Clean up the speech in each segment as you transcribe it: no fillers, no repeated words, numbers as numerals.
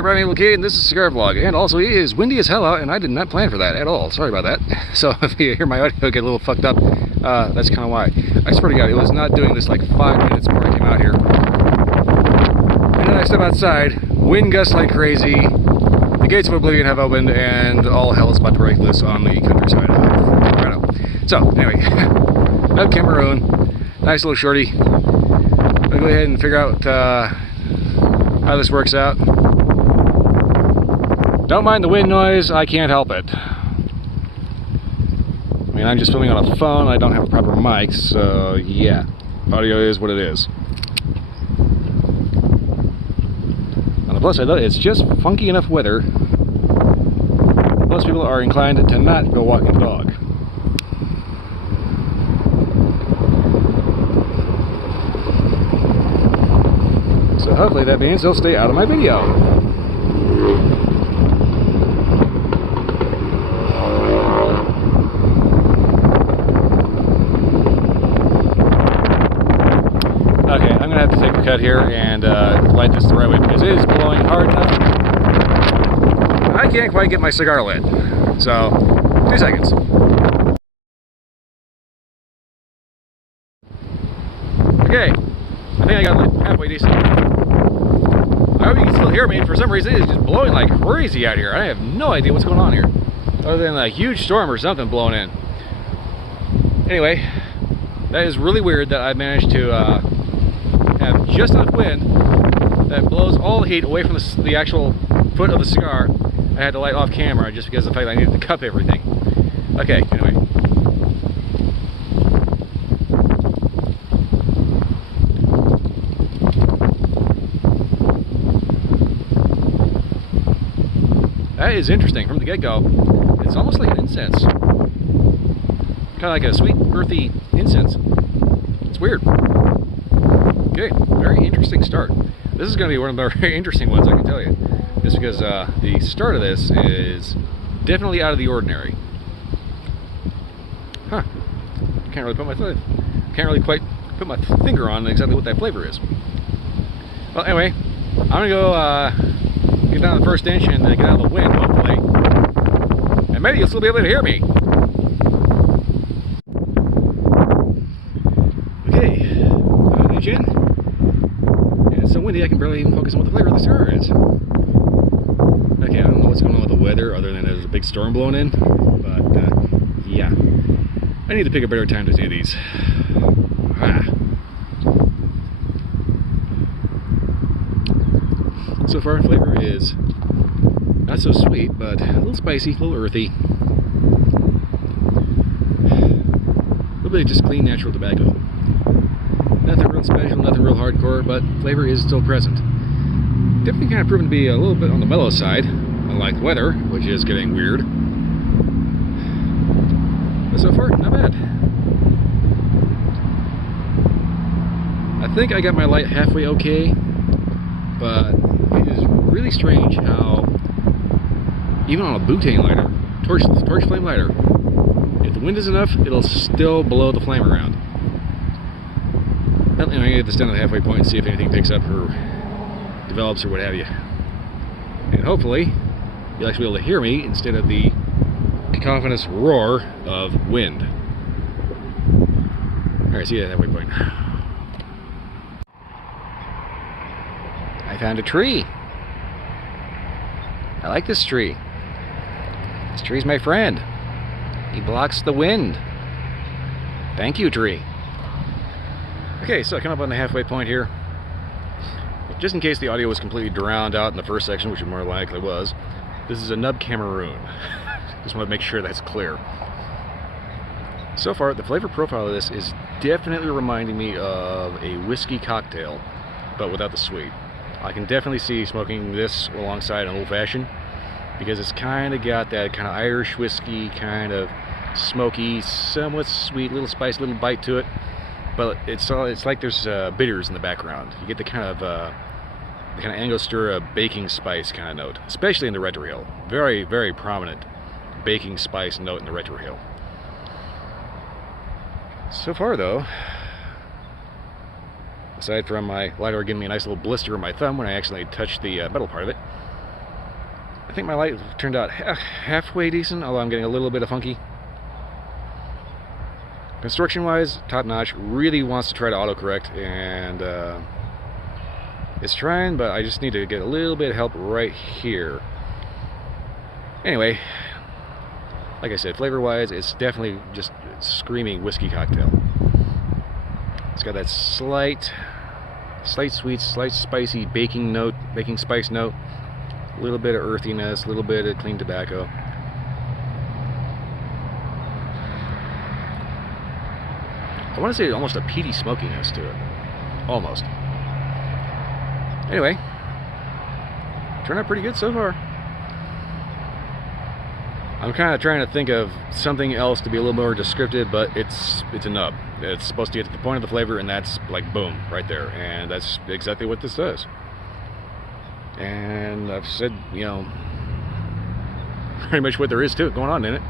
Hey, Brian Kid, and this is Cigar Vlog, and also it is windy as hell out, and I did not plan for that at all. Sorry about that. So if you hear my audio get a little fucked up, that's kind of why. I swear to God, it was not doing this like 5 minutes before I came out here. And then I step outside, wind gusts like crazy, the gates of oblivion have opened, and all hell is about to break loose on the countryside of Colorado. So anyway, up Camaroon, nice little shorty. I'll go ahead and figure out how this works out. Don't mind the wind noise, I can't help it. I mean, I'm just filming on a phone, I don't have a proper mic, so yeah, audio is what it is. On the plus side though, it's just funky enough weather. Most people are inclined to not go walking the dog. So hopefully that means they'll stay out of my video. Okay, I'm gonna have to take a cut here and light this the right way because it is blowing hard enough. I can't quite get my cigar lit. So, 2 seconds. Okay, I think I got lit halfway decent. I hope you can still hear me. For some reason, it's just blowing like crazy out here. I have no idea what's going on here, other than a huge storm or something blowing in. Anyway, that is really weird that I managed to have just enough wind that blows all the heat away from the actual foot of the cigar. I had to light off camera just because of the fact that I needed to cup everything. Okay, anyway. That is interesting from the get-go. It's almost like an incense. Kind of like a sweet, earthy incense. It's weird. Okay, very interesting start. This is going to be one of the very interesting ones, I can tell you. Just because the start of this is definitely out of the ordinary. Huh. Can't really quite put my finger on exactly what that flavor is. Well, anyway, I'm going to go get down the first inch and get out of the wind, hopefully. And maybe you'll still be able to hear me. Okay, inch in. And it's so windy I can barely even focus on what the flavor of the cigar is. Okay, I don't know what's going on with the weather other than there's a big storm blowing in. But, yeah. I need to pick a better time to do these. So far, flavor is not so sweet, but a little spicy, a little earthy. A little bit of just clean, natural tobacco. Nothing real special, nothing real hardcore, but flavor is still present. Definitely kind of proven to be a little bit on the mellow side, unlike the weather, which is getting weird. But so far, not bad. I think I got my light halfway okay, but it is really strange how even on a butane lighter, torch flame lighter, if the wind is enough, it'll still blow the flame around. Well, anyway, I'm gonna get this down to the halfway point and see if anything picks up or develops or what have you. And hopefully, you'll actually be able to hear me instead of the cacophonous roar of wind. Alright, see you at the halfway point. I found a tree. I like this tree. This tree's my friend. He blocks the wind. Thank you, tree. Okay, so I come up on the halfway point here. Just in case the audio was completely drowned out in the first section, which it more likely was, this is a nub Camaroon. Just want to make sure that's clear. So far, the flavor profile of this is definitely reminding me of a whiskey cocktail, but without the sweet. I can definitely see smoking this alongside an old-fashioned because it's kind of got that kind of Irish whiskey, kind of smoky, somewhat sweet, little spice, little bite to it. But it's like there's bitters in the background. You get the kind of Angostura baking spice kind of note, especially in the retrohale. Very, very prominent baking spice note in the retrohale. So far, though, aside from my lighter giving me a nice little blister on my thumb when I accidentally touched the metal part of it, I think my light turned out halfway decent, although I'm getting a little bit of funky. Construction-wise, top-notch. Really wants to try to autocorrect, and it's trying, but I just need to get a little bit of help right here. Anyway, like I said, flavor-wise, it's definitely just screaming whiskey cocktail. It's got that slight sweet, slight spicy baking spice note, a little bit of earthiness, a little bit of clean tobacco. I want to say almost a peaty smokiness to it. Almost. Anyway, turned out pretty good so far. I'm kind of trying to think of something else to be a little more descriptive, but it's a nub. It's supposed to get to the point of the flavor, and that's like boom, right there. And that's exactly what this does. And I've said, you know, pretty much what there is to it going on in it.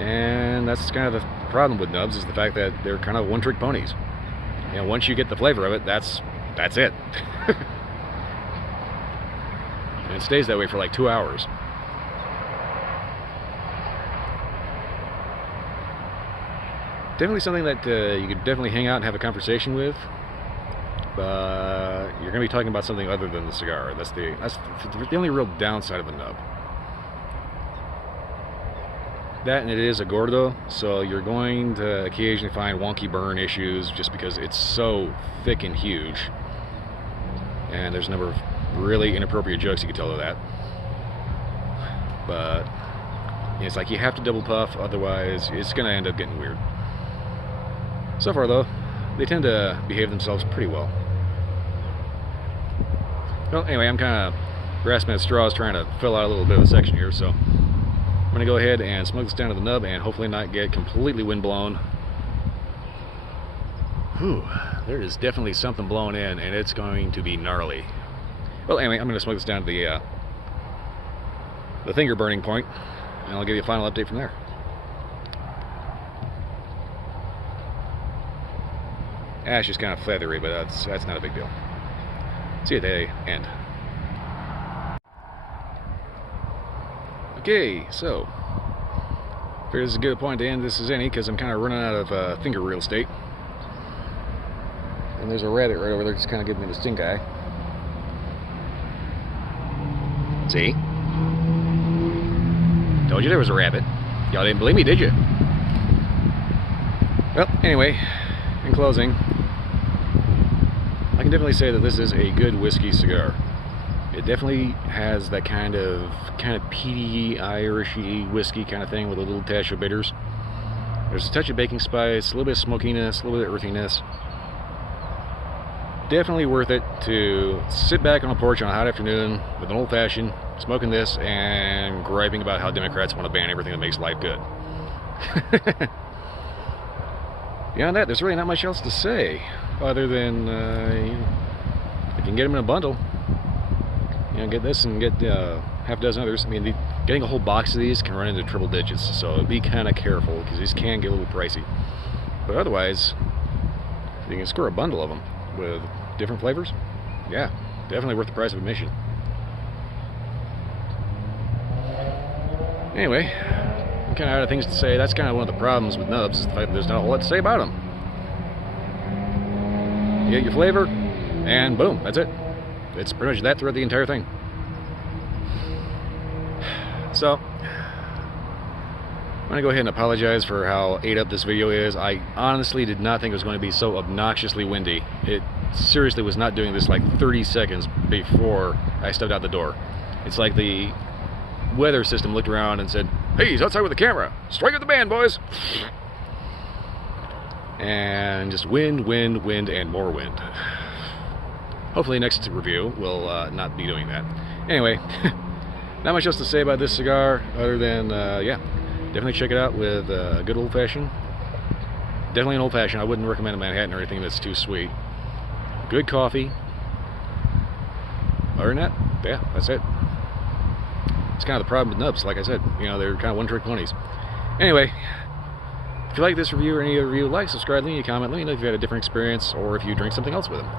And that's kind of the problem with nubs, is the fact that they're kind of one-trick ponies. You know, once you get the flavor of it, that's it. And it stays that way for like 2 hours. Definitely something that you could definitely hang out and have a conversation with, but you're going to be talking about something other than the cigar. That's the only real downside of the nub. That, and it is a gordo, so you're going to occasionally find wonky burn issues just because it's so thick and huge. And there's a number of really inappropriate jokes you can tell of that. But it's like you have to double puff, otherwise it's going to end up getting weird. So far, though, they tend to behave themselves pretty well. Well, anyway, I'm kind of grasping at straws trying to fill out a little bit of a section here, so I'm going to go ahead and smoke this down to the nub and hopefully not get completely windblown. Whew, there is definitely something blowing in, and it's going to be gnarly. Well, anyway, I'm going to smoke this down to the finger burning point, and I'll give you a final update from there. Ash is kind of feathery, but that's not a big deal. See you at the end. Okay, so figure this is as good a point to end this as any, because I'm kind of running out of finger real estate. And there's a rabbit right over there just kind of giving me the stink eye. See? Told you there was a rabbit. Y'all didn't believe me, did you? Well, anyway, in closing, I can definitely say that this is a good whiskey cigar. It definitely has that kind of peaty, Irishy whiskey kind of thing with a little dash of bitters. There's a touch of baking spice, a little bit of smokiness, a little bit of earthiness. Definitely worth it to sit back on a porch on a hot afternoon with an old-fashioned, smoking this, and griping about how Democrats want to ban everything that makes life good. Beyond that, there's really not much else to say, other than if you can get them in a bundle, you know, get this and get half a dozen others. I mean, getting a whole box of these can run into triple digits, so be kind of careful, because these can get a little pricey. But otherwise, you can score a bundle of them with different flavors. Yeah, definitely worth the price of admission. Anyway, I'm kind of out of things to say. That's kind of one of the problems with nubs, is the fact that there's not a whole lot to say about them. You get your flavor, and boom, that's it. It's pretty much that throughout the entire thing. So, I'm going to go ahead and apologize for how ate up this video is. I honestly did not think it was going to be so obnoxiously windy. It seriously was not doing this like 30 seconds before I stepped out the door. It's like the weather system looked around and said, "Hey, he's outside with the camera. Strike up the band, boys." And just wind, wind, wind, and more wind. Hopefully next review will not be doing that. Anyway, not much else to say about this cigar other than, yeah, definitely check it out with a good old-fashioned. Definitely an old-fashioned. I wouldn't recommend a Manhattan or anything that's too sweet. Good coffee. Other than that, yeah, that's it. It's kind of the problem with nubs, like I said. You know, they're kind of one-trick ponies. Anyway, if you like this review or any other review, like, subscribe, leave me a comment. Let me know if you had a different experience or if you drink something else with them.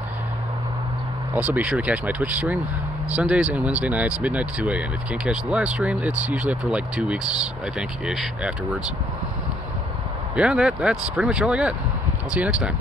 Also, be sure to catch my Twitch stream Sundays and Wednesday nights, midnight to 2 a.m. If you can't catch the live stream, it's usually up for like 2 weeks, I think, ish, afterwards. Yeah, that's pretty much all I got. I'll see you next time.